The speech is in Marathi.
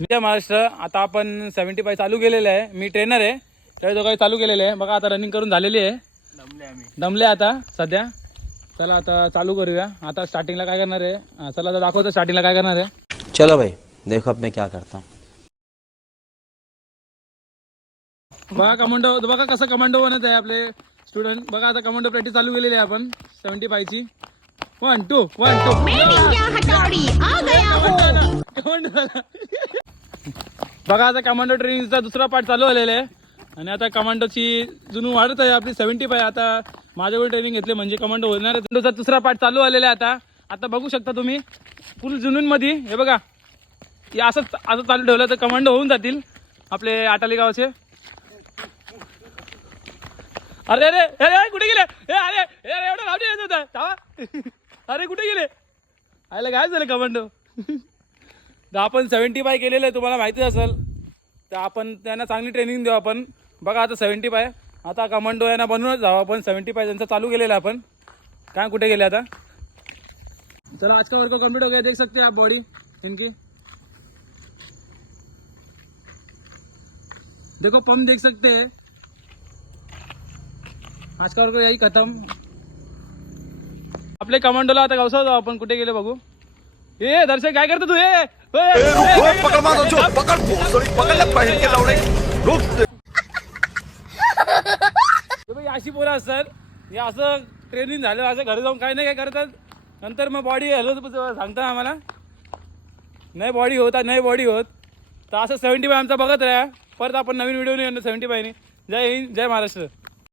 जय महाराष्ट्र. आता आपण 75 चालू केलेलं आहे. मी ट्रेनर आहे, त्या दोघांनी चालू केलेलं आहे. बघा आता रनिंग करून झालेली आहे. दमले आता सध्या. चला आता चालू करूया. आता स्टार्टिंगला काय करणार आहे, चला आता दाखवतो स्टार्टिंगला काय करणार आहे. चलो भाई देखो अब मैं क्या करता हूँ. बघा कमांडो, बघा कसं कमांडो बनत आहे आपले स्टुडंट. बघा आता कमांडो प्रॅक्टिस चालू केलेली आहे आपण 75 ची. 1 2 1 2 बघा आता कमांडो ट्रेनिंगचा दुसरा पार्ट चालू झालेला आहे. आणि आता कमांडोची जुनून वाढत आहे आपली 75. आता माझ्याकडून ट्रेनिंग घेतले म्हणजे कमांडो होणार आहे. कमांडोचा दुसरा पार्ट चालू झालेला आहे. आता बघू शकता तुम्ही फुल जुनून मध्ये. हे बघा हे असं चालू ठेवलं तर कमांडो होऊन जातील आपले आटाली गावचे. अरे अरे अरे कुठे गेले, अरे अरे एवढं लावणी येत होता. अरे कुठे गेले, आयला काय झालं कमांडो. तर आपण 75 केलेलं आहे, तुम्हाला माहितीच असेल. तर आपण त्यांना चांगली ट्रेनिंग देऊ आपण. बघा आता 75 आता कमांडो यांना बनवूनच जाऊ आपण. 75 त्यांचा चालू केलेला आहे आपण. काय कुठे गेले आता. चला आज का वर्क कंप्लीट हो गया. देख सकते हैं आप बॉडी इनकी. देखो पंप देख सकते हैं. आज का वर्क यही खत्म. आपले कमांडोला आता गावसा जाऊ आपण. कुठे गेले बघू. ए दर्शक काय करतो तू. अशी पोरं असतात. हे असं ट्रेनिंग झालं असं घरी जाऊन काही नाही काय करतात. नंतर मग बॉडी हॅलो सांगता आम्हाला नाही बॉडी होत नाही बॉडी होत. तर असं 75 आमचा बघत राहा. परत आपण नवीन व्हिडिओ नाही 75 ने. जय हिंद, जय महाराष्ट्र.